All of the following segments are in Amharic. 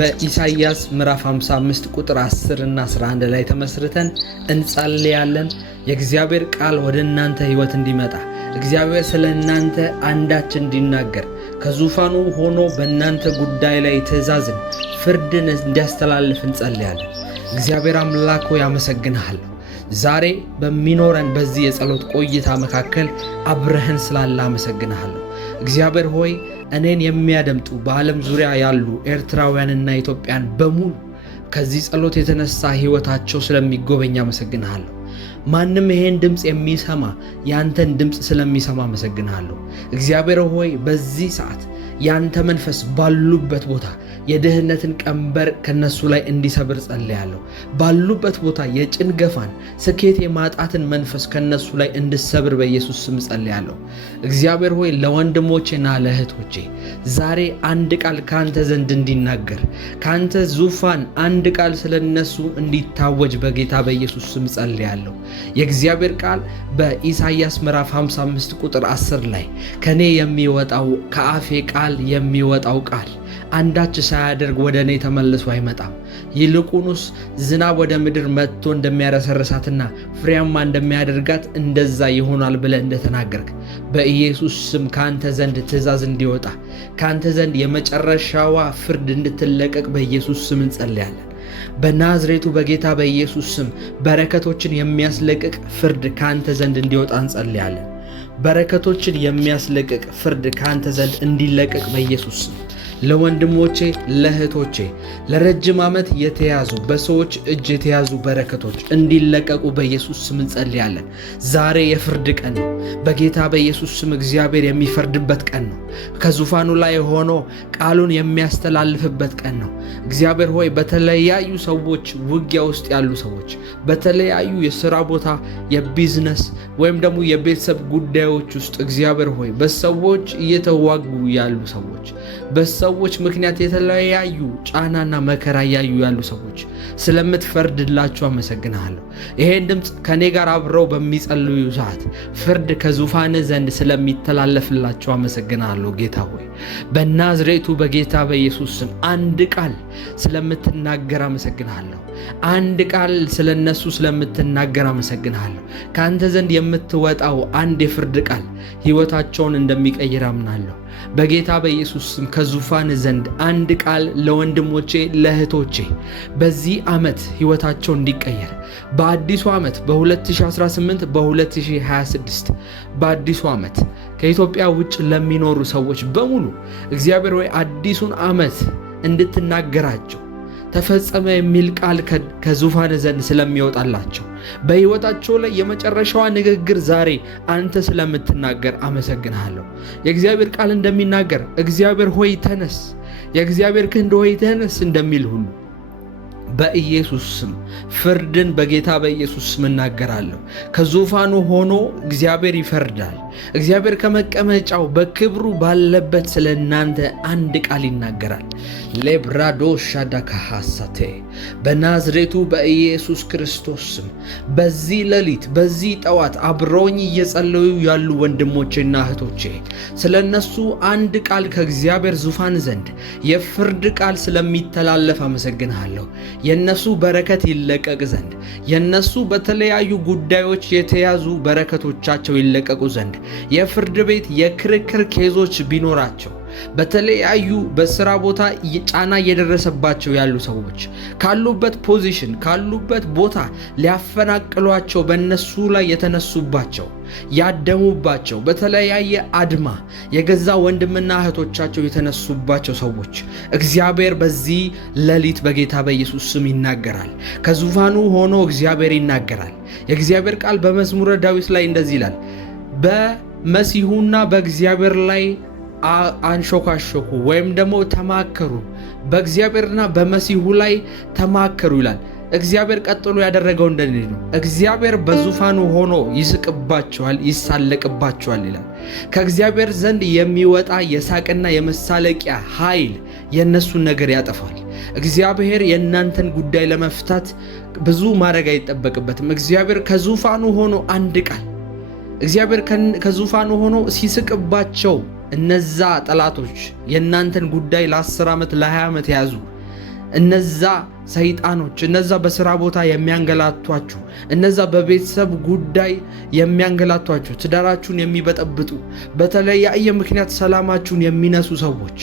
በኢሳይያስ ምዕራፍ 55 ቁጥር 10 እና 11 ላይ ተመስርተን እንጸልያለን። የእግዚአብሔር ቃል ወደ እናንተ ሕይወት እንዲመጣ፣ እግዚአብሔር ስለ እናንተ አንዳች እንዲናገር፣ ከዙፋኑ ሆኖ በእናንተ ጉዳይ ላይ ትእዛዝን፣ ፍርድን እንዲያስተላልፍ እንጸልያለን። እግዚአብሔር አምላክ ሆይ አመሰግንሃለሁ። ዛሬ በሚኖረን በዚህ የጸሎት ቆይታ መካከል አብረህን ስላለ አመሰግንሃለሁ። እግዚአብሔር ሆይ እኔን የሚያደምጡ በዓለም ዙሪያ ያሉ ኤርትራውያንና ኢትዮጵያን በሙሉ ከዚህ ጸሎት የተነሳ ሕይወታቸው ስለሚጎበኝ አመሰግንሃለሁ። ማንም ይሄን ድምፅ የሚሰማ ያንተን ድምፅ ስለሚሰማ አመሰግንሃለሁ። እግዚአብሔር ሆይ በዚህ ሰዓት ያንተ መንፈስ ባሉበት ቦታ የድህነትን ቀንበር ከነሱ ላይ እንዲሰብር ጸልያለሁ። ባሉበት ቦታ የጭንገፋን ስኬት የማጣትን መንፈስ ከነሱ ላይ እንድሰብር በኢየሱስ ስም ጸልያለሁ። እግዚአብሔር ሆይ ለወንድሞቼና ለእህቶቼ ዛሬ አንድ ቃል ካንተ ዘንድ እንዲናገር፣ ካንተ ዙፋን አንድ ቃል ስለነሱ እንዲታወጅ በጌታ በኢየሱስ ስም ጸልያለሁ። የእግዚአብሔር ቃል በኢሳይያስ ምዕራፍ 55 ቁጥር 10 ላይ ከኔ የሚወጣው ከአፌ ቃል የሚወጣው ቃል አንዳች ሳያደርግ ወደ እኔ ተመልሶ አይመጣም፣ ይልቁንስ ዝናብ ወደ ምድር መጥቶ እንደሚያረሰርሳትና ፍሬያማ እንደሚያደርጋት እንደዛ ይሆናል ብለህ እንደተናገርክ በኢየሱስ ስም ካንተ ዘንድ ትእዛዝ እንዲወጣ፣ ካንተ ዘንድ የመጨረሻዋ ፍርድ እንድትለቀቅ በኢየሱስ ስም እንጸልያለን። በናዝሬቱ በጌታ በኢየሱስ ስም በረከቶችን የሚያስለቅቅ ፍርድ ካንተ ዘንድ እንዲወጣ እንጸልያለን። በረከቶችን የሚያስለቅቅ ፍርድ ካንተ ዘንድ እንዲለቀቅ በኢየሱስ ስም ለወንድሞቼ ለእህቶቼ ለረጅም ዓመት የተያዙ በሰዎች እጅ የተያዙ በረከቶች እንዲለቀቁ በኢየሱስ ስም እንጸልያለን። ዛሬ የፍርድ ቀን ነው። በጌታ በኢየሱስ ስም እግዚአብሔር የሚፈርድበት ቀን ነው። ከዙፋኑ ላይ ሆኖ ቃሉን የሚያስተላልፍበት ቀን ነው። እግዚአብሔር ሆይ በተለያዩ ሰዎች ውጊያ ውስጥ ያሉ ሰዎች፣ በተለያዩ የሥራ ቦታ የቢዝነስ ወይም ደግሞ የቤተሰብ ጉዳዮች ውስጥ እግዚአብሔር ሆይ በሰዎች እየተዋጉ ያሉ ሰዎች፣ በሰዎች ምክንያት የተለያዩ ጫናና መከራ እያዩ ያሉ ሰዎች ስለምትፈርድላቸው አመሰግንሃለሁ። ይሄን ድምፅ ከኔ ጋር አብረው በሚጸልዩ ሰዓት ፍርድ ከዙፋን ዘንድ ስለሚተላለፍላቸው አመሰግንሃለሁ። ጌታ ሆይ በናዝሬቱ በጌታ በኢየሱስ ስም አንድ ቃል ስለምትናገር አመሰግንሃለሁ። አንድ ቃል ስለነሱ ስለምትናገር አመሰግንሃለሁ። ከአንተ ዘንድ የምትወጣው አንድ የፍርድ ቃል ሕይወታቸውን እንደሚቀይር አምናለሁ። በጌታ በኢየሱስ ስም ከዙፋን ዘንድ አንድ ቃል ለወንድሞቼ ለእህቶቼ በዚህ ዓመት ሕይወታቸው እንዲቀየር በአዲሱ ዓመት በ2018 በ2026 በአዲሱ ዓመት ከኢትዮጵያ ውጭ ለሚኖሩ ሰዎች በሙሉ እግዚአብሔር ሆይ አዲሱን ዓመት እንድትናገራቸው ተፈጸመ የሚል ቃል ከዙፋን ዘንድ ስለሚወጣላቸው በሕይወታቸው ላይ የመጨረሻዋ ንግግር ዛሬ አንተ ስለምትናገር አመሰግንሃለሁ። የእግዚአብሔር ቃል እንደሚናገር እግዚአብሔር ሆይ ተነስ፣ የእግዚአብሔር ክንድ ሆይ ተነስ እንደሚል ሁሉ በኢየሱስ ስም ፍርድን በጌታ በኢየሱስ ስም እናገራለሁ። ከዙፋኑ ሆኖ እግዚአብሔር ይፈርዳል። እግዚአብሔር ከመቀመጫው በክብሩ ባለበት ስለ እናንተ አንድ ቃል ይናገራል። ሌብራዶ ሻዳካሃሳቴ በናዝሬቱ በኢየሱስ ክርስቶስ ስም በዚህ ሌሊት በዚህ ጠዋት አብረውኝ እየጸለዩ ያሉ ወንድሞቼና እህቶቼ ስለ እነሱ አንድ ቃል ከእግዚአብሔር ዙፋን ዘንድ የፍርድ ቃል ስለሚተላለፍ አመሰግንሃለሁ። የነሱ በረከት ይለቀቅ ዘንድ፣ የነሱ በተለያዩ ጉዳዮች የተያዙ በረከቶቻቸው ይለቀቁ ዘንድ፣ የፍርድ ቤት የክርክር ኬዞች ቢኖራቸው በተለያዩ በስራ ቦታ ጫና እየደረሰባቸው ያሉ ሰዎች ካሉበት ፖዚሽን ካሉበት ቦታ ሊያፈናቅሏቸው በእነሱ ላይ የተነሱባቸው ያደሙባቸው በተለያየ አድማ የገዛ ወንድምና እህቶቻቸው የተነሱባቸው ሰዎች እግዚአብሔር በዚህ ሌሊት በጌታ በኢየሱስ ስም ይናገራል። ከዙፋኑ ሆኖ እግዚአብሔር ይናገራል። የእግዚአብሔር ቃል በመዝሙረ ዳዊት ላይ እንደዚህ ይላል፣ በመሲሁና በእግዚአብሔር ላይ አንሾካሾኩ ወይም ደግሞ ተማከሩ፣ በእግዚአብሔርና በመሲሁ ላይ ተማከሩ ይላል። እግዚአብሔር ቀጥሎ ያደረገው እንደዚህ ነው። እግዚአብሔር በዙፋኑ ሆኖ ይስቅባቸዋል፣ ይሳለቅባቸዋል ይላል። ከእግዚአብሔር ዘንድ የሚወጣ የሳቅና የመሳለቂያ ኃይል የእነሱን ነገር ያጠፋል። እግዚአብሔር የእናንተን ጉዳይ ለመፍታት ብዙ ማድረግ አይጠበቅበትም። እግዚአብሔር ከዙፋኑ ሆኖ አንድ ቃል እግዚአብሔር ከዙፋኑ ሆኖ ሲስቅባቸው እነዛ ጠላቶች የእናንተን ጉዳይ ለ10 ዓመት ለ20 ዓመት ያዙ እነዛ ሰይጣኖች፣ እነዛ በስራ ቦታ የሚያንገላቷችሁ፣ እነዛ በቤተሰብ ጉዳይ የሚያንገላቷችሁ፣ ትዳራችሁን የሚበጠብጡ፣ በተለያየ ምክንያት ሰላማችሁን የሚነሱ ሰዎች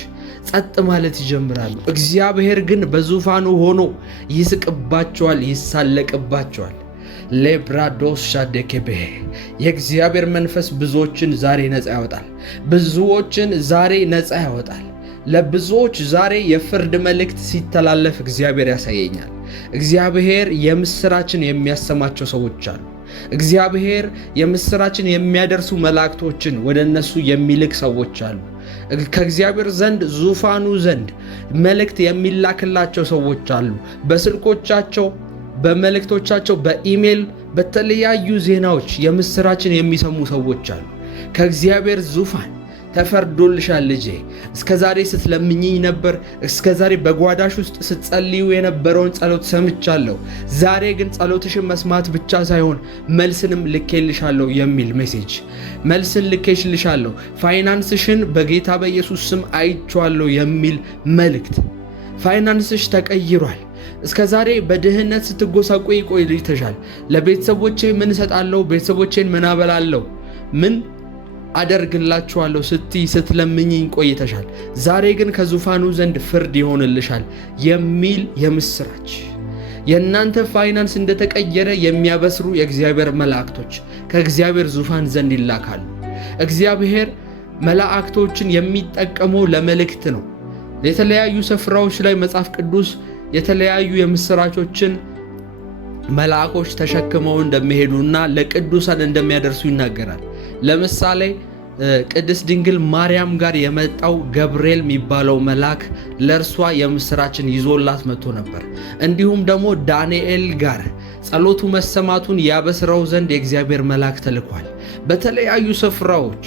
ጸጥ ማለት ይጀምራሉ። እግዚአብሔር ግን በዙፋኑ ሆኖ ይስቅባቸዋል፣ ይሳለቅባቸዋል። ሌብራዶስ ሻደኬቤ የእግዚአብሔር መንፈስ ብዙዎችን ዛሬ ነፃ ያወጣል። ብዙዎችን ዛሬ ነፃ ያወጣል። ለብዙዎች ዛሬ የፍርድ መልእክት ሲተላለፍ እግዚአብሔር ያሳየኛል። እግዚአብሔር የምስራችን የሚያሰማቸው ሰዎች አሉ። እግዚአብሔር የምስራችን የሚያደርሱ መላእክቶችን ወደ እነሱ የሚልክ ሰዎች አሉ። ከእግዚአብሔር ዘንድ ዙፋኑ ዘንድ መልእክት የሚላክላቸው ሰዎች አሉ። በስልኮቻቸው፣ በመልእክቶቻቸው፣ በኢሜል፣ በተለያዩ ዜናዎች የምስራችን የሚሰሙ ሰዎች አሉ። ከእግዚአብሔር ዙፋን ተፈርዶልሻል ልጄ፣ እስከዛሬ ስትለምኝኝ ነበር፣ እስከዛሬ በጓዳሽ ውስጥ ስትጸልዩ የነበረውን ጸሎት ሰምቻለሁ። ዛሬ ግን ጸሎትሽን መስማት ብቻ ሳይሆን መልስንም ልኬልሻለሁ የሚል ሜሴጅ፣ መልስን ልኬልሻለሁ፣ ፋይናንስሽን በጌታ በኢየሱስ ስም አይቼዋለሁ የሚል መልእክት። ፋይናንስሽ ተቀይሯል። እስከዛሬ በድህነት ስትጎሳቆይ ቆይተሻል። ለቤተሰቦቼ ምን እሰጣለሁ? ቤተሰቦቼን ምን አበላለሁ? ምን አደርግላችኋለሁ ስትለምኝኝ ቆይተሻል። ዛሬ ግን ከዙፋኑ ዘንድ ፍርድ ይሆንልሻል የሚል የምስራች። የእናንተ ፋይናንስ እንደተቀየረ የሚያበስሩ የእግዚአብሔር መላእክቶች ከእግዚአብሔር ዙፋን ዘንድ ይላካሉ። እግዚአብሔር መላእክቶችን የሚጠቀመው ለመልእክት ነው። የተለያዩ ስፍራዎች ላይ መጽሐፍ ቅዱስ የተለያዩ የምስራቾችን መልአኮች ተሸክመው እንደሚሄዱና ለቅዱሳን እንደሚያደርሱ ይናገራል። ለምሳሌ ቅድስት ድንግል ማርያም ጋር የመጣው ገብርኤል የሚባለው መልአክ ለእርሷ የምስራችን ይዞላት መጥቶ ነበር። እንዲሁም ደግሞ ዳንኤል ጋር ጸሎቱ መሰማቱን ያበስረው ዘንድ የእግዚአብሔር መልአክ ተልኳል። በተለያዩ ስፍራዎች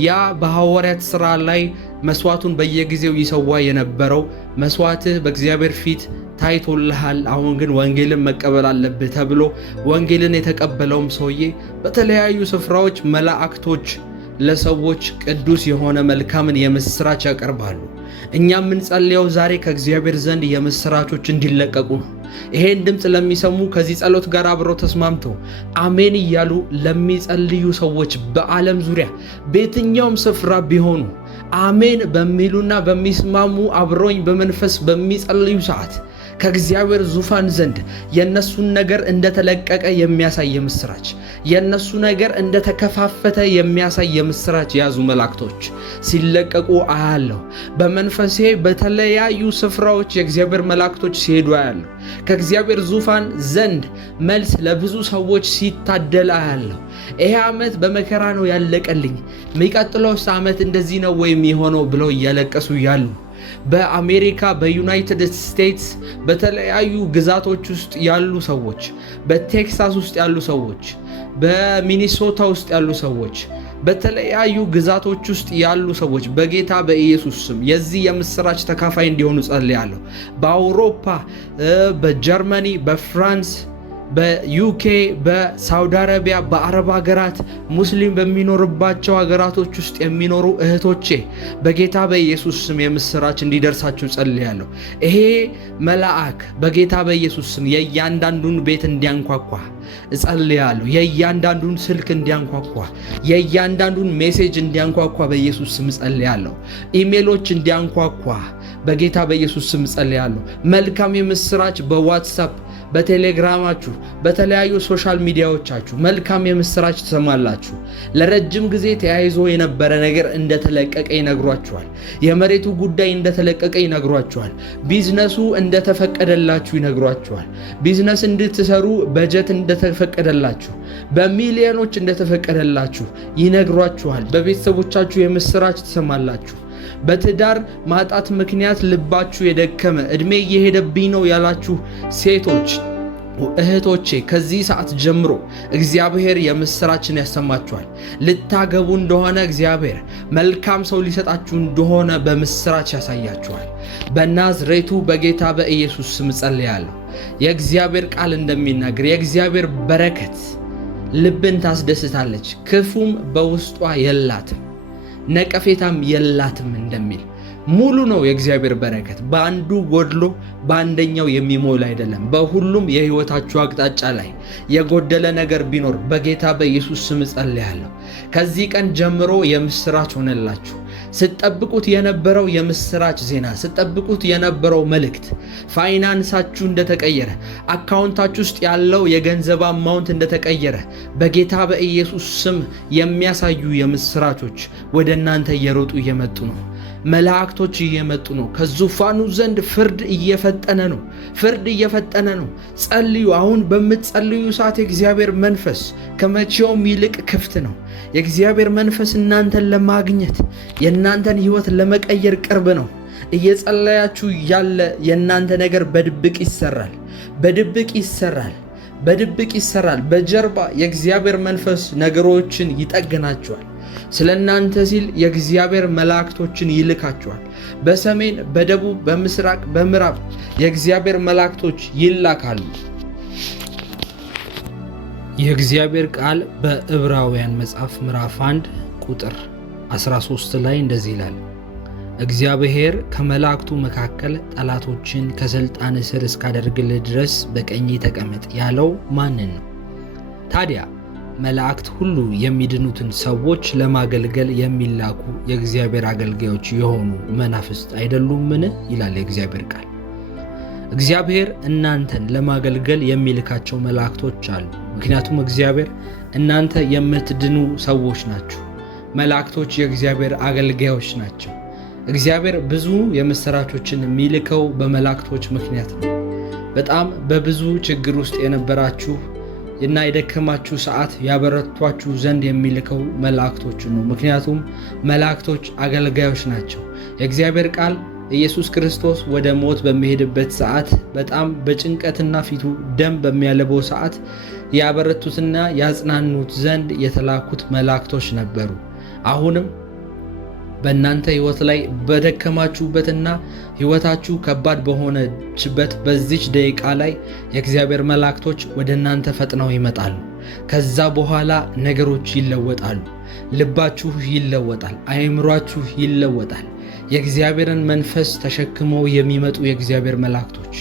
ያ በሐዋርያት ሥራ ላይ መስዋዕቱን በየጊዜው ይሰዋ የነበረው መስዋዕትህ በእግዚአብሔር ፊት ታይቶልሃል፣ አሁን ግን ወንጌልን መቀበል አለብህ ተብሎ ወንጌልን የተቀበለውም ሰውዬ በተለያዩ ስፍራዎች መላእክቶች ለሰዎች ቅዱስ የሆነ መልካምን የምስራች ያቀርባሉ። እኛ የምንጸልየው ዛሬ ከእግዚአብሔር ዘንድ የምስራቾች እንዲለቀቁ ነው። ይሄን ድምፅ ለሚሰሙ ከዚህ ጸሎት ጋር አብረው ተስማምተው አሜን እያሉ ለሚጸልዩ ሰዎች በዓለም ዙሪያ በየትኛውም ስፍራ ቢሆኑ አሜን በሚሉና በሚስማሙ አብሮኝ በመንፈስ በሚጸልዩ ሰዓት ከእግዚአብሔር ዙፋን ዘንድ የነሱን ነገር እንደተለቀቀ የሚያሳይ የምስራች፣ የነሱ ነገር እንደተከፋፈተ የሚያሳይ የምስራች የያዙ መላእክቶች ሲለቀቁ አያለሁ። በመንፈሴ በተለያዩ ስፍራዎች የእግዚአብሔር መላእክቶች ሲሄዱ አያለሁ። ከእግዚአብሔር ዙፋን ዘንድ መልስ ለብዙ ሰዎች ሲታደል አያለሁ። ይሄ ዓመት በመከራ ነው ያለቀልኝ፣ የሚቀጥለውስ ዓመት እንደዚህ ነው ወይም የሆነው ብለው እያለቀሱ ያሉ በአሜሪካ፣ በዩናይትድ ስቴትስ በተለያዩ ግዛቶች ውስጥ ያሉ ሰዎች፣ በቴክሳስ ውስጥ ያሉ ሰዎች፣ በሚኒሶታ ውስጥ ያሉ ሰዎች፣ በተለያዩ ግዛቶች ውስጥ ያሉ ሰዎች በጌታ በኢየሱስ ስም የዚህ የምስራች ተካፋይ እንዲሆኑ ጸልያለሁ። በአውሮፓ፣ በጀርመኒ፣ በፍራንስ፣ በዩኬ፣ በሳውዲ አረቢያ፣ በአረብ ሀገራት ሙስሊም በሚኖርባቸው ሀገራቶች ውስጥ የሚኖሩ እህቶቼ በጌታ በኢየሱስ ስም የምስራች እንዲደርሳችሁ ጸልያለሁ። ይሄ መልአክ በጌታ በኢየሱስ ስም የእያንዳንዱን ቤት እንዲያንኳኳ እጸልያለሁ። የእያንዳንዱን ስልክ እንዲያንኳኳ፣ የእያንዳንዱን ሜሴጅ እንዲያንኳኳ በኢየሱስ ስም ጸልያለሁ። ኢሜሎች እንዲያንኳኳ በጌታ በኢየሱስ ስም ጸልያለሁ። መልካም የምስራች በዋትሳፕ፣ በቴሌግራማችሁ፣ በተለያዩ ሶሻል ሚዲያዎቻችሁ መልካም የምስራች ትሰማላችሁ። ለረጅም ጊዜ ተያይዞ የነበረ ነገር እንደተለቀቀ ይነግሯችኋል። የመሬቱ ጉዳይ እንደተለቀቀ ይነግሯችኋል። ቢዝነሱ እንደተፈቀደላችሁ ይነግሯችኋል። ቢዝነስ እንድትሰሩ በጀት እንደተፈቀደላችሁ፣ በሚሊዮኖች እንደተፈቀደላችሁ ይነግሯችኋል። በቤተሰቦቻችሁ የምስራች ትሰማላችሁ። በትዳር ማጣት ምክንያት ልባችሁ የደከመ ዕድሜ እየሄደብኝ ነው ያላችሁ ሴቶች እህቶቼ ከዚህ ሰዓት ጀምሮ እግዚአብሔር የምስራችን ያሰማችኋል። ልታገቡ እንደሆነ እግዚአብሔር መልካም ሰው ሊሰጣችሁ እንደሆነ በምስራች ያሳያችኋል። በናዝሬቱ በጌታ በኢየሱስ ስም ጸልያለሁ። የእግዚአብሔር ቃል እንደሚናገር የእግዚአብሔር በረከት ልብን ታስደስታለች፣ ክፉም በውስጧ የላትም፣ ነቀፌታም የላትም እንደሚል ሙሉ ነው የእግዚአብሔር በረከት። በአንዱ ጎድሎ በአንደኛው የሚሞላ አይደለም። በሁሉም የሕይወታችሁ አቅጣጫ ላይ የጎደለ ነገር ቢኖር በጌታ በኢየሱስ ስም ጸልያለሁ። ከዚህ ቀን ጀምሮ የምስራች ሆነላችሁ። ስትጠብቁት የነበረው የምስራች ዜና፣ ስትጠብቁት የነበረው መልእክት፣ ፋይናንሳችሁ እንደተቀየረ፣ አካውንታችሁ ውስጥ ያለው የገንዘብ አማውንት እንደተቀየረ በጌታ በኢየሱስ ስም የሚያሳዩ የምስራቾች ወደ እናንተ እየሮጡ እየመጡ ነው። መላእክቶች እየመጡ ነው። ከዙፋኑ ዘንድ ፍርድ እየፈጠነ ነው። ፍርድ እየፈጠነ ነው። ጸልዩ። አሁን በምትጸልዩ ሰዓት የእግዚአብሔር መንፈስ ከመቼውም ይልቅ ክፍት ነው። የእግዚአብሔር መንፈስ እናንተን ለማግኘት የእናንተን ሕይወት ለመቀየር ቅርብ ነው። እየጸለያችሁ ያለ የእናንተ ነገር በድብቅ ይሰራል። በድብቅ ይሰራል። በድብቅ ይሰራል። በጀርባ የእግዚአብሔር መንፈስ ነገሮችን ይጠግናቸዋል። ስለ እናንተ ሲል የእግዚአብሔር መላእክቶችን ይልካቸዋል። በሰሜን፣ በደቡብ፣ በምስራቅ፣ በምዕራብ የእግዚአብሔር መላእክቶች ይላካሉ። የእግዚአብሔር ቃል በዕብራውያን መጽሐፍ ምዕራፍ 1 ቁጥር 13 ላይ እንደዚህ ይላል፣ እግዚአብሔር ከመላእክቱ መካከል ጠላቶችን ከሥልጣን ስር እስካደርግልህ ድረስ በቀኜ ተቀመጥ ያለው ማንን ነው? ታዲያ መላእክት ሁሉ የሚድኑትን ሰዎች ለማገልገል የሚላኩ የእግዚአብሔር አገልጋዮች የሆኑ መናፍስት አይደሉምን? ይላል የእግዚአብሔር ቃል። እግዚአብሔር እናንተን ለማገልገል የሚልካቸው መላእክቶች አሉ። ምክንያቱም እግዚአብሔር እናንተ የምትድኑ ሰዎች ናችሁ። መላእክቶች የእግዚአብሔር አገልጋዮች ናቸው። እግዚአብሔር ብዙ የምስራቾችን የሚልከው በመላእክቶች ምክንያት ነው። በጣም በብዙ ችግር ውስጥ የነበራችሁ እና የደከማችሁ ሰዓት ያበረቷችሁ ዘንድ የሚልከው መላእክቶችን ነው። ምክንያቱም መላእክቶች አገልጋዮች ናቸው። የእግዚአብሔር ቃል ኢየሱስ ክርስቶስ ወደ ሞት በሚሄድበት ሰዓት በጣም በጭንቀትና ፊቱ ደም በሚያለበው ሰዓት ያበረቱትና ያጽናኑት ዘንድ የተላኩት መላእክቶች ነበሩ። አሁንም በእናንተ ሕይወት ላይ በደከማችሁበትና ሕይወታችሁ ከባድ በሆነችበት በዚች ደቂቃ ላይ የእግዚአብሔር መላእክቶች ወደ እናንተ ፈጥነው ይመጣሉ። ከዛ በኋላ ነገሮች ይለወጣሉ። ልባችሁ ይለወጣል። አእምሯችሁ ይለወጣል። የእግዚአብሔርን መንፈስ ተሸክመው የሚመጡ የእግዚአብሔር መላእክቶች፣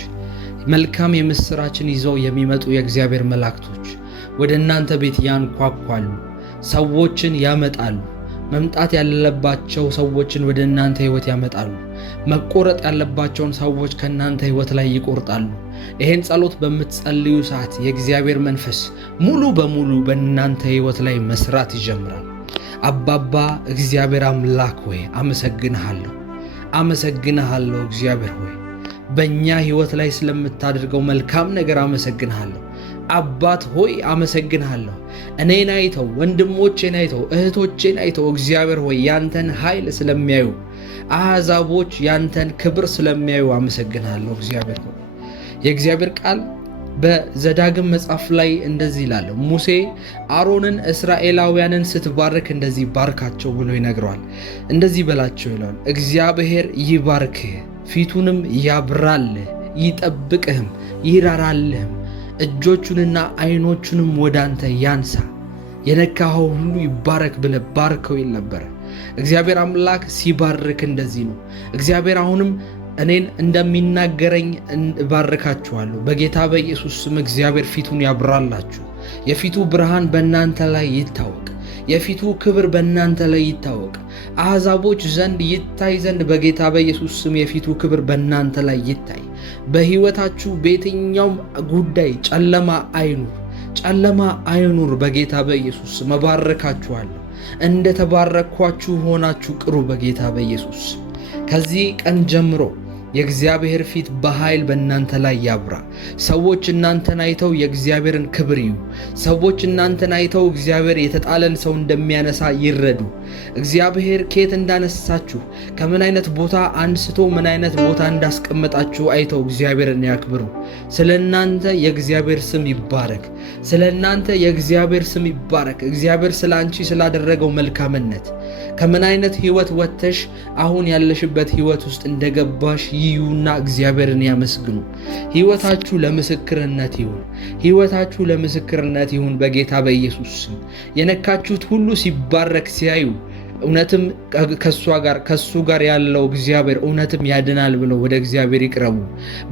መልካም የምስራችን ይዘው የሚመጡ የእግዚአብሔር መላእክቶች ወደ እናንተ ቤት ያንኳኳሉ፣ ሰዎችን ያመጣሉ። መምጣት ያለባቸው ሰዎችን ወደ እናንተ ሕይወት ያመጣሉ። መቆረጥ ያለባቸውን ሰዎች ከእናንተ ሕይወት ላይ ይቆርጣሉ። ይሄን ጸሎት በምትጸልዩ ሰዓት የእግዚአብሔር መንፈስ ሙሉ በሙሉ በእናንተ ሕይወት ላይ መስራት ይጀምራል። አባባ እግዚአብሔር አምላክ ሆይ አመሰግንሃለሁ። እግዚአብሔር ሆይ በእኛ ሕይወት ላይ ስለምታደርገው መልካም ነገር አመሰግንሃለሁ። አባት ሆይ አመሰግንሃለሁ። እኔን አይተው ወንድሞቼን አይተው እህቶቼን አይተው እግዚአብሔር ሆይ ያንተን ኃይል ስለሚያዩ አሕዛቦች ያንተን ክብር ስለሚያዩ አመሰግንሃለሁ። እግዚአብሔር ሆይ የእግዚአብሔር ቃል በዘዳግም መጽሐፍ ላይ እንደዚህ ይላል፣ ሙሴ አሮንን እስራኤላውያንን ስትባርክ እንደዚህ ባርካቸው ብሎ ይነግረዋል። እንደዚህ በላቸው ይለዋል፣ እግዚአብሔር ይባርክህ፣ ፊቱንም ያብራልህ፣ ይጠብቅህም፣ ይራራልህም፣ እጆቹንና አይኖቹንም ወደ አንተ ያንሳ፣ የነካኸው ሁሉ ይባረክ ብለህ ባርከው ይል ነበረ። እግዚአብሔር አምላክ ሲባርክ እንደዚህ ነው። እግዚአብሔር አሁንም እኔን እንደሚናገረኝ እባርካችኋለሁ። በጌታ በኢየሱስ ስም እግዚአብሔር ፊቱን ያብራላችሁ። የፊቱ ብርሃን በእናንተ ላይ ይታወቅ። የፊቱ ክብር በእናንተ ላይ ይታወቅ። አሕዛቦች ዘንድ ይታይ ዘንድ በጌታ በኢየሱስ ስም የፊቱ ክብር በእናንተ ላይ ይታይ። በሕይወታችሁ በየትኛውም ጉዳይ ጨለማ አይኑር። በጌታ በኢየሱስ ስም እባርካችኋለሁ። እንደተባረኳችሁ ሆናችሁ ቅሩ በጌታ በኢየሱስ። ከዚህ ቀን ጀምሮ የእግዚአብሔር ፊት በኃይል በእናንተ ላይ ያብራ። ሰዎች እናንተን አይተው የእግዚአብሔርን ክብር ይዩ። ሰዎች እናንተን አይተው እግዚአብሔር የተጣለን ሰው እንደሚያነሳ ይረዱ። እግዚአብሔር ከየት እንዳነሳችሁ ከምን አይነት ቦታ አንስቶ ምን አይነት ቦታ እንዳስቀመጣችሁ አይተው እግዚአብሔርን ያክብሩ። ስለ እናንተ የእግዚአብሔር ስም ይባረክ። እግዚአብሔር ስለ አንቺ ስላደረገው መልካምነት ከምን አይነት ህይወት ወጥተሽ አሁን ያለሽበት ህይወት ውስጥ እንደገባሽ ይዩና እግዚአብሔርን ያመስግኑ። ህይወታችሁ ለምስክርነት ይሁን በጌታ በኢየሱስ ስም። የነካችሁት ሁሉ ሲባረክ ሲያዩ እውነትም ከሱ ጋር ያለው እግዚአብሔር እውነትም ያድናል ብለው ወደ እግዚአብሔር ይቅረቡ።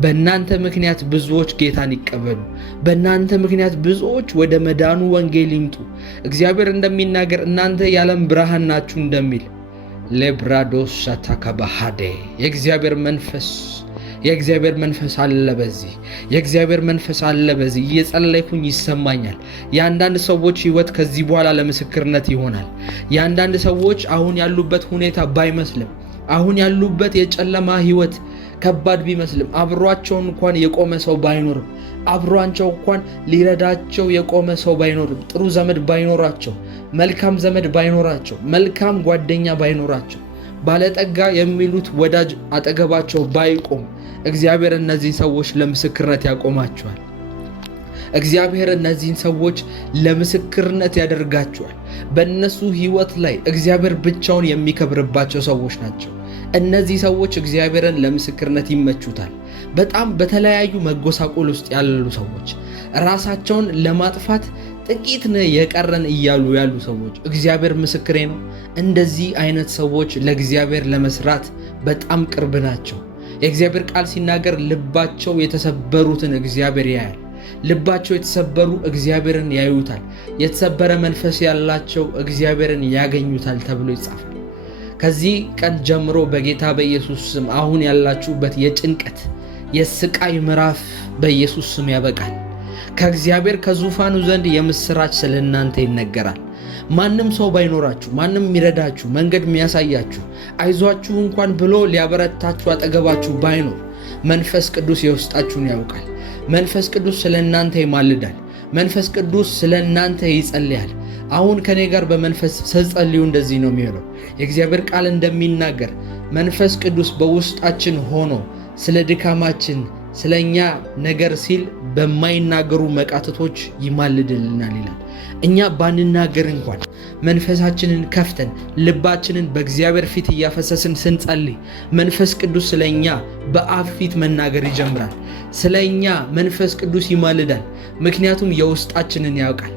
በእናንተ ምክንያት ብዙዎች ጌታን ይቀበሉ። በእናንተ ምክንያት ብዙዎች ወደ መዳኑ ወንጌል ይምጡ። እግዚአብሔር እንደሚናገር እናንተ የዓለም ብርሃን ናችሁ እንደሚል ሌብራዶስ ሻታካባሃዴ የእግዚአብሔር መንፈስ አለ በዚህ። የእግዚአብሔር መንፈስ አለ በዚህ። እየጸለይኩኝ ይሰማኛል። የአንዳንድ ሰዎች ሕይወት ከዚህ በኋላ ለምስክርነት ይሆናል። የአንዳንድ ሰዎች አሁን ያሉበት ሁኔታ ባይመስልም፣ አሁን ያሉበት የጨለማ ሕይወት ከባድ ቢመስልም፣ አብሯቸው እንኳን የቆመ ሰው ባይኖርም፣ አብሯቸው እንኳን ሊረዳቸው የቆመ ሰው ባይኖርም፣ ጥሩ ዘመድ ባይኖራቸው፣ መልካም ዘመድ ባይኖራቸው፣ መልካም ጓደኛ ባይኖራቸው፣ ባለጠጋ የሚሉት ወዳጅ አጠገባቸው ባይቆም እግዚአብሔር እነዚህን ሰዎች ለምስክርነት ያቆማቸዋል። እግዚአብሔር እነዚህን ሰዎች ለምስክርነት ያደርጋቸዋል። በእነሱ ሕይወት ላይ እግዚአብሔር ብቻውን የሚከብርባቸው ሰዎች ናቸው። እነዚህ ሰዎች እግዚአብሔርን ለምስክርነት ይመቹታል። በጣም በተለያዩ መጎሳቆል ውስጥ ያሉ ሰዎች፣ ራሳቸውን ለማጥፋት ጥቂት የቀረን እያሉ ያሉ ሰዎች፣ እግዚአብሔር ምስክሬ ነው፣ እንደዚህ አይነት ሰዎች ለእግዚአብሔር ለመስራት በጣም ቅርብ ናቸው። የእግዚአብሔር ቃል ሲናገር ልባቸው የተሰበሩትን እግዚአብሔር ያያል። ልባቸው የተሰበሩ እግዚአብሔርን ያዩታል። የተሰበረ መንፈስ ያላቸው እግዚአብሔርን ያገኙታል ተብሎ ይጻፋል። ከዚህ ቀን ጀምሮ በጌታ በኢየሱስ ስም አሁን ያላችሁበት የጭንቀት የስቃይ ምዕራፍ በኢየሱስ ስም ያበቃል። ከእግዚአብሔር ከዙፋኑ ዘንድ የምስራች ስለ እናንተ ይነገራል። ማንም ሰው ባይኖራችሁ፣ ማንም የሚረዳችሁ መንገድ የሚያሳያችሁ አይዟችሁ እንኳን ብሎ ሊያበረታችሁ አጠገባችሁ ባይኖር መንፈስ ቅዱስ የውስጣችሁን ያውቃል። መንፈስ ቅዱስ ስለ እናንተ ይማልዳል። መንፈስ ቅዱስ ስለ እናንተ ይጸልያል። አሁን ከኔ ጋር በመንፈስ ስትጸልዩ እንደዚህ ነው የሚሆነው። የእግዚአብሔር ቃል እንደሚናገር መንፈስ ቅዱስ በውስጣችን ሆኖ ስለ ድካማችን ስለኛ ነገር ሲል በማይናገሩ መቃተቶች ይማልድልናል ይላል። እኛ ባንናገር እንኳን መንፈሳችንን ከፍተን ልባችንን በእግዚአብሔር ፊት እያፈሰስን ስንጸልይ መንፈስ ቅዱስ ስለኛ በአብ ፊት መናገር ይጀምራል። ስለኛ መንፈስ ቅዱስ ይማልዳል። ምክንያቱም የውስጣችንን ያውቃል።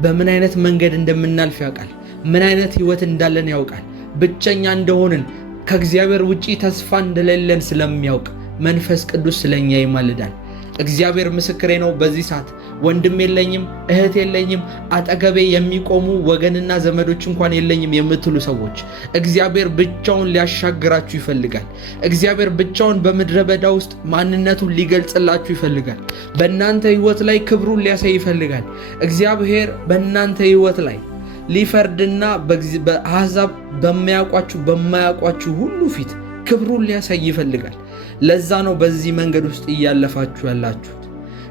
በምን አይነት መንገድ እንደምናልፍ ያውቃል። ምን አይነት ሕይወት እንዳለን ያውቃል። ብቸኛ እንደሆንን ከእግዚአብሔር ውጪ ተስፋ እንደሌለን ስለሚያውቅ መንፈስ ቅዱስ ስለኛ ይማልዳል። እግዚአብሔር ምስክሬ ነው። በዚህ ሰዓት ወንድም የለኝም፣ እህት የለኝም፣ አጠገቤ የሚቆሙ ወገንና ዘመዶች እንኳን የለኝም የምትሉ ሰዎች እግዚአብሔር ብቻውን ሊያሻግራችሁ ይፈልጋል። እግዚአብሔር ብቻውን በምድረ በዳ ውስጥ ማንነቱን ሊገልጽላችሁ ይፈልጋል። በእናንተ ሕይወት ላይ ክብሩን ሊያሳይ ይፈልጋል። እግዚአብሔር በእናንተ ሕይወት ላይ ሊፈርድና በአሕዛብ በማያውቋችሁ ሁሉ ፊት ክብሩን ሊያሳይ ይፈልጋል። ለዛ ነው በዚህ መንገድ ውስጥ እያለፋችሁ ያላችሁት።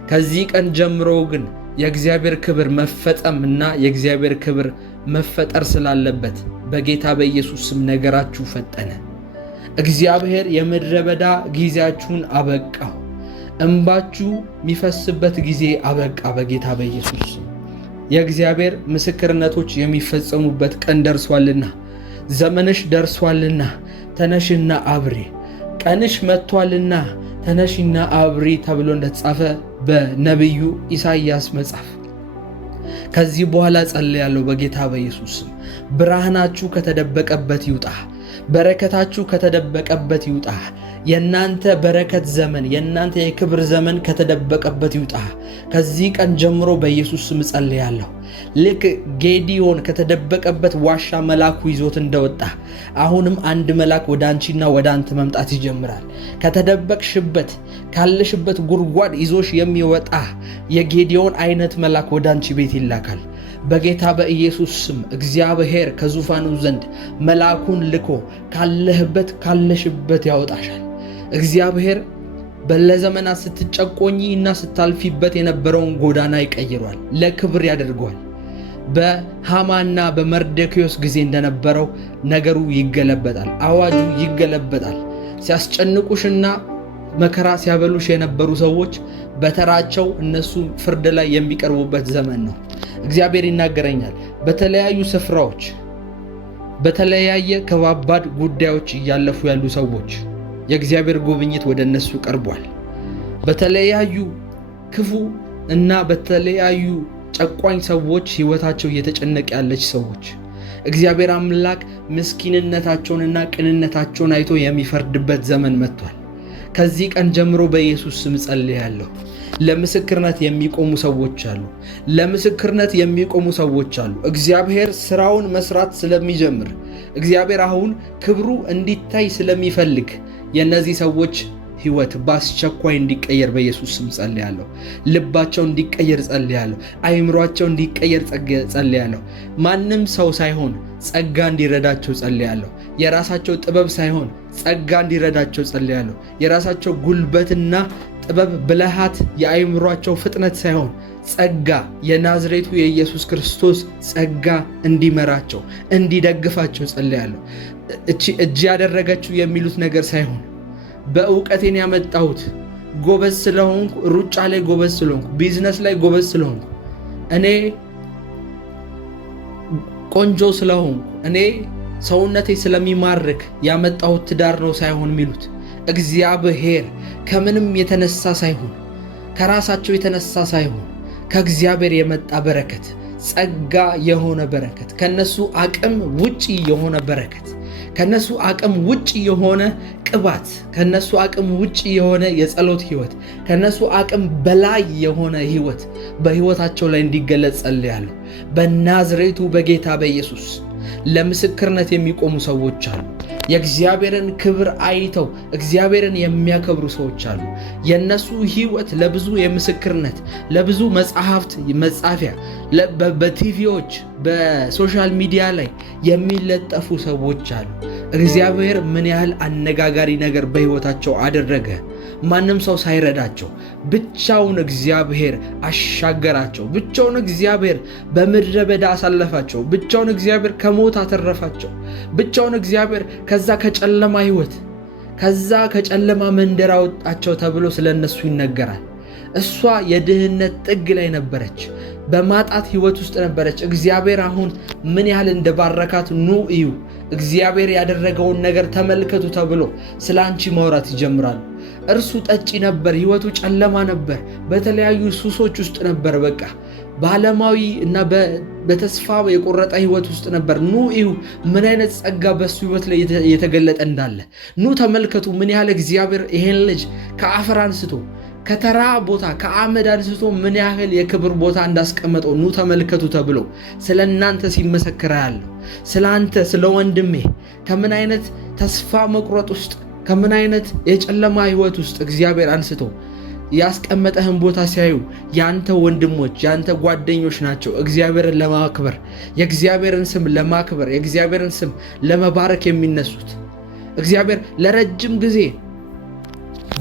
ከዚህ ቀን ጀምሮ ግን የእግዚአብሔር ክብር መፈጸምና የእግዚአብሔር ክብር መፈጠር ስላለበት በጌታ በኢየሱስ ስም ነገራችሁ ፈጠነ። እግዚአብሔር የምድረ በዳ ጊዜያችሁን አበቃው። እንባችሁ የሚፈስበት ጊዜ አበቃ በጌታ በኢየሱስ ስም። የእግዚአብሔር ምስክርነቶች የሚፈጸሙበት ቀን ደርሷልና፣ ዘመንሽ ደርሷልና ተነሽና አብሪ፣ ቀንሽ መጥቷልና ተነሽና አብሪ ተብሎ እንደተጻፈ በነቢዩ ኢሳይያስ መጽሐፍ። ከዚህ በኋላ ጸልያለሁ በጌታ በኢየሱስ ስም። ብርሃናችሁ ከተደበቀበት ይውጣ፣ በረከታችሁ ከተደበቀበት ይውጣ። የእናንተ በረከት ዘመን፣ የእናንተ የክብር ዘመን ከተደበቀበት ይውጣ። ከዚህ ቀን ጀምሮ በኢየሱስ ስም ጸልያለሁ። ልክ ጌዲዮን ከተደበቀበት ዋሻ መልአኩ ይዞት እንደወጣ አሁንም አንድ መልአክ ወደ አንቺና ወደ አንተ መምጣት ይጀምራል። ከተደበቅሽበት ካለሽበት ጉድጓድ ይዞሽ የሚወጣ የጌዲዮን አይነት መልአክ ወደ አንቺ ቤት ይላካል። በጌታ በኢየሱስ ስም እግዚአብሔር ከዙፋኑ ዘንድ መልአኩን ልኮ ካለሽበት ያወጣሻል። እግዚአብሔር ለዘመናት ስትጨቆኚ እና ስታልፊበት የነበረውን ጎዳና ይቀይሯል፣ ለክብር ያደርገዋል። በሃማና በመርዶክዮስ ጊዜ እንደነበረው ነገሩ ይገለበጣል፣ አዋጁ ይገለበጣል። ሲያስጨንቁሽና መከራ ሲያበሉሽ የነበሩ ሰዎች በተራቸው እነሱ ፍርድ ላይ የሚቀርቡበት ዘመን ነው። እግዚአብሔር ይናገረኛል። በተለያዩ ስፍራዎች በተለያየ ከባባድ ጉዳዮች እያለፉ ያሉ ሰዎች የእግዚአብሔር ጉብኝት ወደ እነሱ ቀርቧል። በተለያዩ ክፉ እና በተለያዩ ጨቋኝ ሰዎች ሕይወታቸው እየተጨነቀ ያለች ሰዎች እግዚአብሔር አምላክ ምስኪንነታቸውንና ቅንነታቸውን አይቶ የሚፈርድበት ዘመን መጥቷል። ከዚህ ቀን ጀምሮ በኢየሱስ ስም ጸልያለሁ። ለምስክርነት የሚቆሙ ሰዎች አሉ። ለምስክርነት የሚቆሙ ሰዎች አሉ። እግዚአብሔር ስራውን መስራት ስለሚጀምር፣ እግዚአብሔር አሁን ክብሩ እንዲታይ ስለሚፈልግ የእነዚህ ሰዎች ህይወት በአስቸኳይ እንዲቀየር በኢየሱስ ስም ጸልያለሁ። ልባቸው እንዲቀየር ጸልያለሁ። አይምሯቸው እንዲቀየር ጸልያለሁ። ማንም ሰው ሳይሆን ጸጋ እንዲረዳቸው ጸልያለሁ። የራሳቸው ጥበብ ሳይሆን ጸጋ እንዲረዳቸው ጸልያለሁ። የራሳቸው ጉልበትና ጥበብ፣ ብልሃት፣ የአይምሯቸው ፍጥነት ሳይሆን ጸጋ፣ የናዝሬቱ የኢየሱስ ክርስቶስ ጸጋ እንዲመራቸው እንዲደግፋቸው ጸልያለሁ። እጅ ያደረገችው የሚሉት ነገር ሳይሆን በእውቀቴን ያመጣሁት ጎበዝ ስለሆንኩ፣ ሩጫ ላይ ጎበዝ ስለሆንኩ፣ ቢዝነስ ላይ ጎበዝ ስለሆንኩ፣ እኔ ቆንጆ ስለሆንኩ፣ እኔ ሰውነቴ ስለሚማርክ ያመጣሁት ትዳር ነው ሳይሆን የሚሉት እግዚአብሔር ከምንም የተነሳ ሳይሆን፣ ከራሳቸው የተነሳ ሳይሆን ከእግዚአብሔር የመጣ በረከት፣ ጸጋ የሆነ በረከት፣ ከነሱ አቅም ውጪ የሆነ በረከት፣ ከነሱ አቅም ውጪ የሆነ ቅባት፣ ከነሱ አቅም ውጪ የሆነ የጸሎት ህይወት፣ ከነሱ አቅም በላይ የሆነ ህይወት በህይወታቸው ላይ እንዲገለጽ ጸልያለሁ። በናዝሬቱ በጌታ በኢየሱስ ለምስክርነት የሚቆሙ ሰዎች አሉ። የእግዚአብሔርን ክብር አይተው እግዚአብሔርን የሚያከብሩ ሰዎች አሉ። የነሱ ህይወት ለብዙ የምስክርነት፣ ለብዙ መጽሐፍት መጻፊያ፣ በቲቪዎች በሶሻል ሚዲያ ላይ የሚለጠፉ ሰዎች አሉ። እግዚአብሔር ምን ያህል አነጋጋሪ ነገር በህይወታቸው አደረገ። ማንም ሰው ሳይረዳቸው ብቻውን እግዚአብሔር አሻገራቸው። ብቻውን እግዚአብሔር በምድረ በዳ አሳለፋቸው። ብቻውን እግዚአብሔር ከሞት አተረፋቸው። ብቻውን እግዚአብሔር ከዛ ከጨለማ ህይወት፣ ከዛ ከጨለማ መንደር አወጣቸው ተብሎ ስለነሱ ይነገራል። እሷ የድህነት ጥግ ላይ ነበረች፣ በማጣት ህይወት ውስጥ ነበረች። እግዚአብሔር አሁን ምን ያህል እንደባረካት ኑ እዩ፣ እግዚአብሔር ያደረገውን ነገር ተመልከቱ ተብሎ ስለ አንቺ ማውራት ይጀምራሉ። እርሱ ጠጪ ነበር፣ ህይወቱ ጨለማ ነበር፣ በተለያዩ ሱሶች ውስጥ ነበር። በቃ በዓለማዊ እና በተስፋ የቆረጠ ህይወት ውስጥ ነበር። ኑ እዩ ምን አይነት ጸጋ በሱ ህይወት ላይ የተገለጠ እንዳለ። ኑ ተመልከቱ ምን ያህል እግዚአብሔር ይሄን ልጅ ከአፈር አንስቶ፣ ከተራ ቦታ ከአመድ አንስቶ ምን ያህል የክብር ቦታ እንዳስቀመጠው ኑ ተመልከቱ ተብሎ ስለ እናንተ ሲመሰክር ያለው፣ ስለ አንተ ስለ ወንድሜ ከምን አይነት ተስፋ መቁረጥ ውስጥ፣ ከምን አይነት የጨለማ ህይወት ውስጥ እግዚአብሔር አንስቶ ያስቀመጠህን ቦታ ሲያዩ ያንተ ወንድሞች፣ ያንተ ጓደኞች ናቸው እግዚአብሔርን ለማክበር፣ የእግዚአብሔርን ስም ለማክበር፣ የእግዚአብሔርን ስም ለመባረክ የሚነሱት። እግዚአብሔር ለረጅም ጊዜ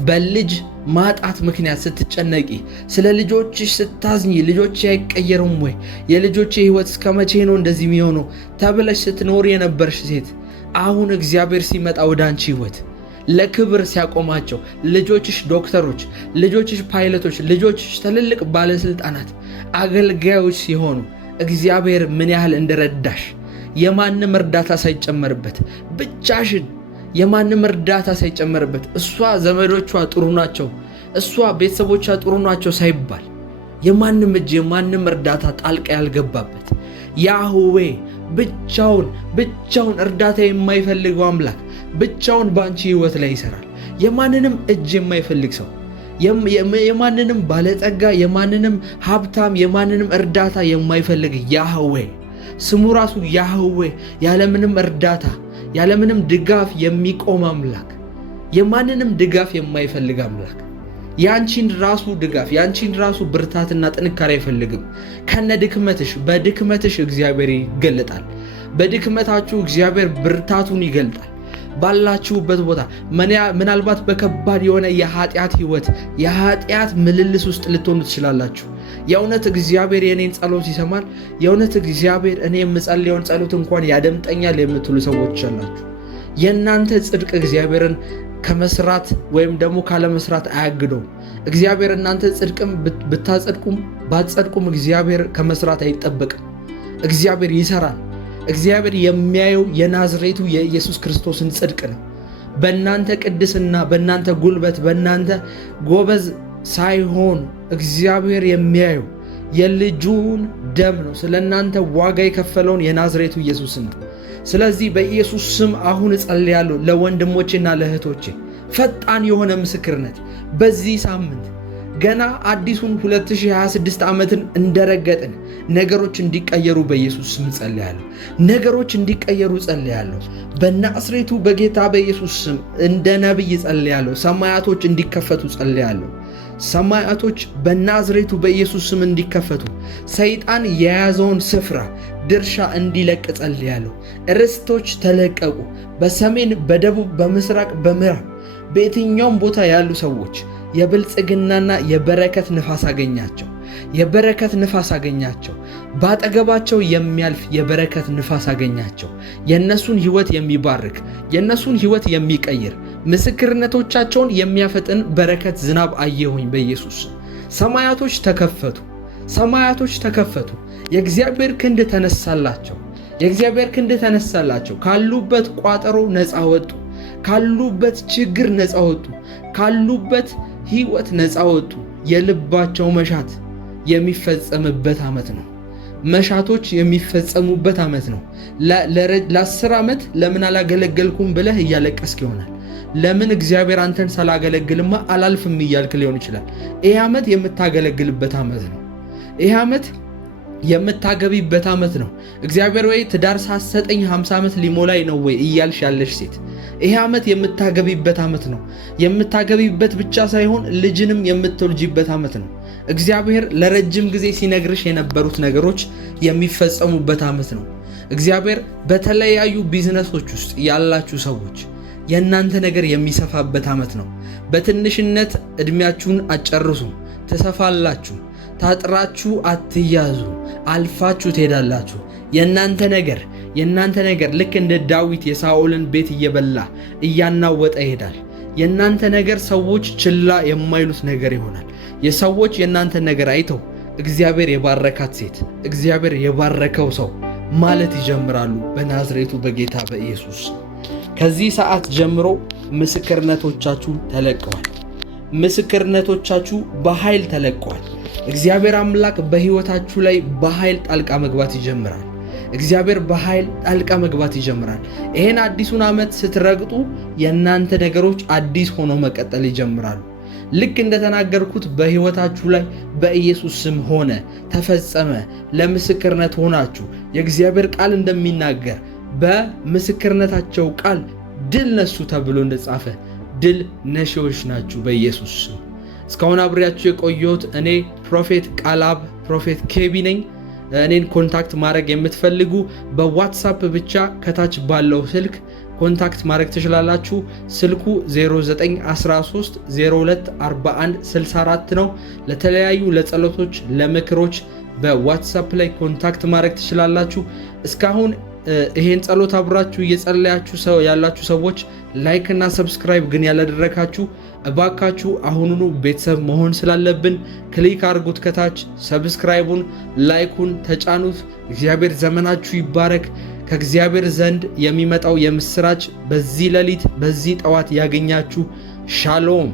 በልጅ ማጣት ምክንያት ስትጨነቂ፣ ስለ ልጆችሽ ስታዝኚ፣ ልጆች አይቀየሩም ወይ፣ የልጆች ህይወት እስከ መቼ ነው እንደዚህ የሚሆነው ተብለሽ ስትኖር የነበርሽ ሴት አሁን እግዚአብሔር ሲመጣ ወደ አንቺ ህይወት ለክብር ሲያቆማቸው፣ ልጆችሽ ዶክተሮች፣ ልጆችሽ ፓይለቶች፣ ልጆችሽ ትልልቅ ባለስልጣናት፣ አገልጋዮች ሲሆኑ እግዚአብሔር ምን ያህል እንደረዳሽ የማንም እርዳታ ሳይጨመርበት ብቻሽን፣ የማንም እርዳታ ሳይጨመርበት እሷ ዘመዶቿ ጥሩ ናቸው፣ እሷ ቤተሰቦቿ ጥሩ ናቸው ሳይባል የማንም እጅ የማንም እርዳታ ጣልቃ ያልገባበት ያህዌ ብቻውን እርዳታ የማይፈልገው አምላክ ብቻውን በአንቺ ህይወት ላይ ይሰራል። የማንንም እጅ የማይፈልግ ሰው፣ የማንንም ባለጸጋ፣ የማንንም ሀብታም፣ የማንንም እርዳታ የማይፈልግ ያህዌ፣ ስሙ ራሱ ያህዌ፣ ያለምንም እርዳታ ያለምንም ድጋፍ የሚቆም አምላክ፣ የማንንም ድጋፍ የማይፈልግ አምላክ፣ ያንቺን ራሱ ድጋፍ፣ ያንቺን ራሱ ብርታትና ጥንካሬ አይፈልግም። ከነ ድክመትሽ፣ በድክመትሽ እግዚአብሔር ይገለጣል። በድክመታችሁ እግዚአብሔር ብርታቱን ይገልጣል። ባላችሁበት ቦታ ምናልባት በከባድ የሆነ የኃጢአት ህይወት፣ የኃጢአት ምልልስ ውስጥ ልትሆኑ ትችላላችሁ። የእውነት እግዚአብሔር የኔን ጸሎት ይሰማል፣ የእውነት እግዚአብሔር እኔ የምጸልየውን ጸሎት እንኳን ያደምጠኛል የምትሉ ሰዎች አላችሁ። የእናንተ ጽድቅ እግዚአብሔርን ከመስራት ወይም ደግሞ ካለመስራት አያግደውም። እግዚአብሔር እናንተ ጽድቅም ብታጸድቁም ባትጸድቁም እግዚአብሔር ከመስራት አይጠበቅም። እግዚአብሔር ይሰራል። እግዚአብሔር የሚያየው የናዝሬቱ የኢየሱስ ክርስቶስን ጽድቅ ነው። በእናንተ ቅድስና፣ በእናንተ ጉልበት፣ በእናንተ ጎበዝ ሳይሆን እግዚአብሔር የሚያየው የልጁን ደም ነው። ስለ እናንተ ዋጋ የከፈለውን የናዝሬቱ ኢየሱስን ነው። ስለዚህ በኢየሱስ ስም አሁን እጸልያለሁ ለወንድሞቼና ለእህቶቼ ፈጣን የሆነ ምስክርነት በዚህ ሳምንት ገና አዲሱን 2026 ዓመትን እንደረገጥን ነገሮች እንዲቀየሩ በኢየሱስ ስም ጸልያለሁ። ነገሮች እንዲቀየሩ ጸልያለሁ። በናዝሬቱ በጌታ በኢየሱስ ስም እንደ ነቢይ ጸልያለሁ። ሰማያቶች እንዲከፈቱ ጸልያለሁ። ሰማያቶች በናዝሬቱ በኢየሱስ ስም እንዲከፈቱ፣ ሰይጣን የያዘውን ስፍራ ድርሻ እንዲለቅ ጸልያለሁ። ርስቶች ተለቀቁ። በሰሜን፣ በደቡብ፣ በምስራቅ፣ በምዕራብ በየትኛውም ቦታ ያሉ ሰዎች የብልጽግናና የበረከት ንፋስ አገኛቸው። የበረከት ንፋስ አገኛቸው። ባጠገባቸው የሚያልፍ የበረከት ንፋስ አገኛቸው። የነሱን ሕይወት የሚባርክ የነሱን ሕይወት የሚቀይር ምስክርነቶቻቸውን የሚያፈጥን በረከት ዝናብ አየሁኝ በኢየሱስ። ሰማያቶች ተከፈቱ። ሰማያቶች ተከፈቱ። የእግዚአብሔር ክንድ ተነሳላቸው። የእግዚአብሔር ክንድ ተነሳላቸው። ካሉበት ቋጠሮ ነፃ ወጡ። ካሉበት ችግር ነፃ ወጡ። ካሉበት ሕይወት ነፃ ወጡ። የልባቸው መሻት የሚፈጸምበት ዓመት ነው። መሻቶች የሚፈጸሙበት ዓመት ነው። ለ10 ዓመት ለምን አላገለገልኩም ብለህ እያለቀስክ ይሆናል። ለምን እግዚአብሔር አንተን ሳላገለግልማ አላልፍም እያልክ ሊሆን ይችላል። ይህ ዓመት የምታገለግልበት ዓመት ነው። ይህ ዓመት የምታገቢበት ዓመት ነው። እግዚአብሔር ወይ ትዳር ሳሰጠኝ 50 ዓመት ሊሞላይ ነው ወይ እያልሽ ያለሽ ሴት ይህ ዓመት የምታገቢበት ዓመት ነው። የምታገቢበት ብቻ ሳይሆን ልጅንም የምትወልጂበት ዓመት ነው። እግዚአብሔር ለረጅም ጊዜ ሲነግርሽ የነበሩት ነገሮች የሚፈጸሙበት ዓመት ነው። እግዚአብሔር በተለያዩ ቢዝነሶች ውስጥ ያላችሁ ሰዎች የእናንተ ነገር የሚሰፋበት ዓመት ነው። በትንሽነት ዕድሜያችሁን አጨርሱ፣ ትሰፋላችሁ። ታጥራችሁ አትያዙ፣ አልፋችሁ ትሄዳላችሁ። የእናንተ ነገር ልክ እንደ ዳዊት የሳኦልን ቤት እየበላ እያናወጠ ይሄዳል። የእናንተ ነገር ሰዎች ችላ የማይሉት ነገር ይሆናል። የሰዎች የእናንተ ነገር አይተው እግዚአብሔር የባረካት ሴት፣ እግዚአብሔር የባረከው ሰው ማለት ይጀምራሉ በናዝሬቱ በጌታ በኢየሱስ። ከዚህ ሰዓት ጀምሮ ምስክርነቶቻችሁ ተለቀዋል። ምስክርነቶቻችሁ በኃይል ተለቀዋል። እግዚአብሔር አምላክ በሕይወታችሁ ላይ በኃይል ጣልቃ መግባት ይጀምራል። እግዚአብሔር በኃይል ጣልቃ መግባት ይጀምራል። ይሄን አዲሱን ዓመት ስትረግጡ የእናንተ ነገሮች አዲስ ሆኖ መቀጠል ይጀምራሉ። ልክ እንደተናገርኩት በሕይወታችሁ ላይ በኢየሱስ ስም ሆነ፣ ተፈጸመ። ለምስክርነት ሆናችሁ የእግዚአብሔር ቃል እንደሚናገር በምስክርነታቸው ቃል ድል ነሱ ተብሎ እንደጻፈ ድል ነሺዎች ናችሁ በኢየሱስ ስም። እስካሁን አብሬያችሁ የቆየሁት እኔ ፕሮፌት ቃልአብ ፕሮፌት ኬቢ ነኝ። እኔን ኮንታክት ማድረግ የምትፈልጉ በዋትሳፕ ብቻ ከታች ባለው ስልክ ኮንታክት ማድረግ ትችላላችሁ። ስልኩ 0913 0241 64 ነው። ለተለያዩ ለጸሎቶች፣ ለምክሮች በዋትሳፕ ላይ ኮንታክት ማድረግ ትችላላችሁ። እስካሁን ይሄን ጸሎት አብራችሁ እየጸለያችሁ ያላችሁ ሰዎች ላይክ እና ሰብስክራይብ ግን ያላደረጋችሁ እባካችሁ አሁኑኑ ቤተሰብ መሆን ስላለብን ክሊክ አድርጉት። ከታች ሰብስክራይቡን ላይኩን ተጫኑት። እግዚአብሔር ዘመናችሁ ይባረክ። ከእግዚአብሔር ዘንድ የሚመጣው የምስራች በዚህ ሌሊት በዚህ ጠዋት ያገኛችሁ። ሻሎም